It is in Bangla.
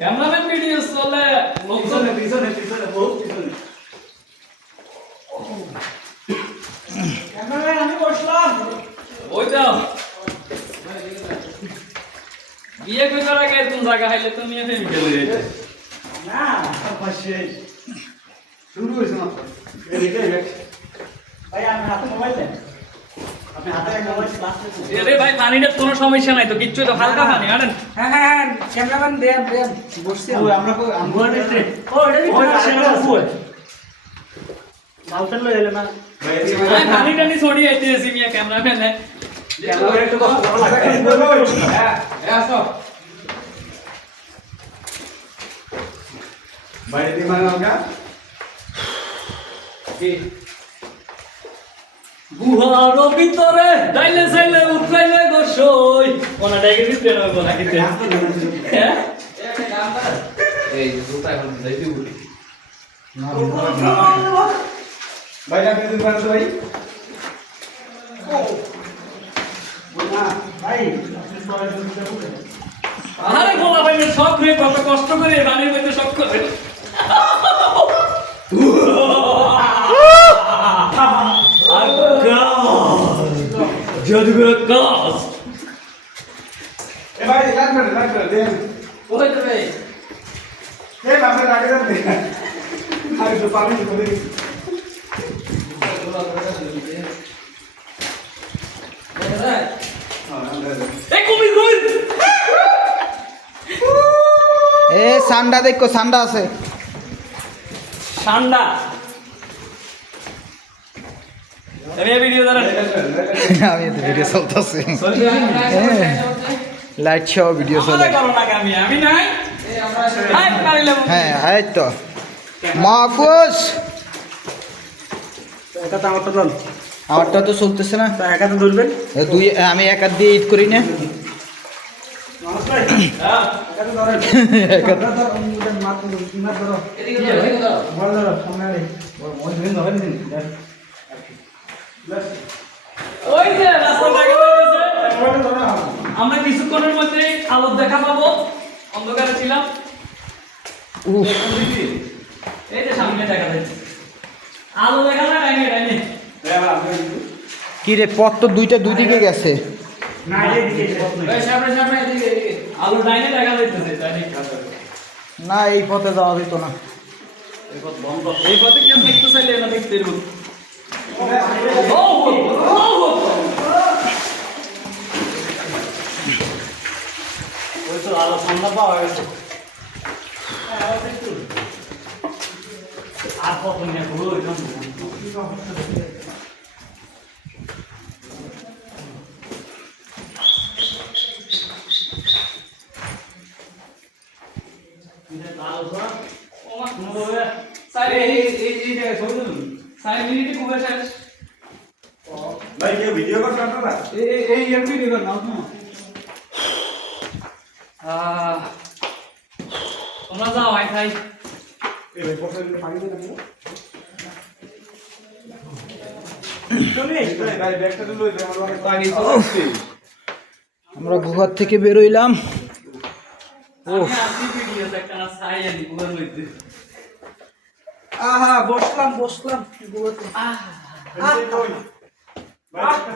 ক্যামেরাম্যান ভিডিও চলে পিছনে বহুত পিছনে ক্যামেরাম্যান আমি বসলাম ওই তো বিয়ে করার আগে তুমি জায়গা হাইলে তুমি এফএম খেলে যেতে না পাশে শুরু হয়েছে না এদিকে ভাই আমি হাতে মোবাইল দেন আপনি হাতে মোবাইল ক্লাস করছেন আরে ভাই পানিটা কোনো সমস্যা নাই তো কিচ্ছু তো হালকা পানি আনেন হ্যাঁ ক্যামেরাম্যান দেন বসছি আমরা আমরা ও এটা কি মাউন্টেন লয়ে এলে না ভাই পানি টানি ছড়িয়ে আইতেছি মিয়া ক্যামেরাম্যান ক্যামেরা একটু কষ্ট লাগে হ্যাঁ আসো বাইরে দিয়ে মানে আমরা কি গুহার ভিতরে যাইলে যাইলে উঠলাইলে গোসই কোনা ডাইগে দিতে না কোনা কিতে হ্যাঁ এই জুতা এখন যাইতে উঠি ভাই আপনি দিন পারেন ভাই না ভাই আরে গোলা ভাই সব রে কত কষ্ট করে বানিয়ে মধ্যে সব করে জাদুঘর কাজ এ ভাই লাগবে দেন ওই তো ভাই এই আপনি লাগে দেন আরে তো পানি তো করে এই কবি কই এ সান্ডা দেখো সান্ডা আছে ঠান্ডা আমি ভিডিও দাঁড়ান আমি তো ভিডিও চলতেছে লাইট সহ ভিডিও চলে আমি নাই হ্যাঁ এই তো মাহফুজ এটা তো আমারটা দেন আমারটা তো চলতেছে না তা একাতে ধরবেন দুই আমি এক হাত দিয়ে ঈদ করি না নমস্কার একাতে ধরেন একাতে ধরেন মাত্র কিনা ধরো এদিকে ধরো এদিকে ধরো বড় ধরো সামনে আরে ওই দিন ধরেন দিন ওই যে রাস্তা দেখা যাচ্ছে বড় ধরো আমরা কিছুক্ষণের মধ্যে আলোর দেখা পাবো অন্ধকারে ছিলাম উফ এই যে সামনে দেখা যাচ্ছে আলো দেখা যায় ডাইনে ডাইনে কি রে পথ তো দুই দিকে গেছে না এইদিকে এই সামনে সামনে এদিকে এদিকে আলো ডাইনে দেখা যাচ্ছে ডাইনে না এই পথে যাওয়া যেত না এই পথ বন্ধ এই পথে কি আমি দেখতে চাইলে না দেখতে পারবো ওই তো আলো ঠান্ডা পাওয়া গেছে আর কত নিয়ে ঘুরো ভাই কেউ ভিডিও করছেন আপনারা এই এমপি ভিডিও নাও তো তোমরা যাও আই খাই এই ভাই পড়তে পানি দেন শুনি ভাই ব্যাগটা তো লই আমার অনেক পানি চলছে আমরা গুহার থেকে বেরোইলাম আহা বসলাম গুহাতে আহ ভাই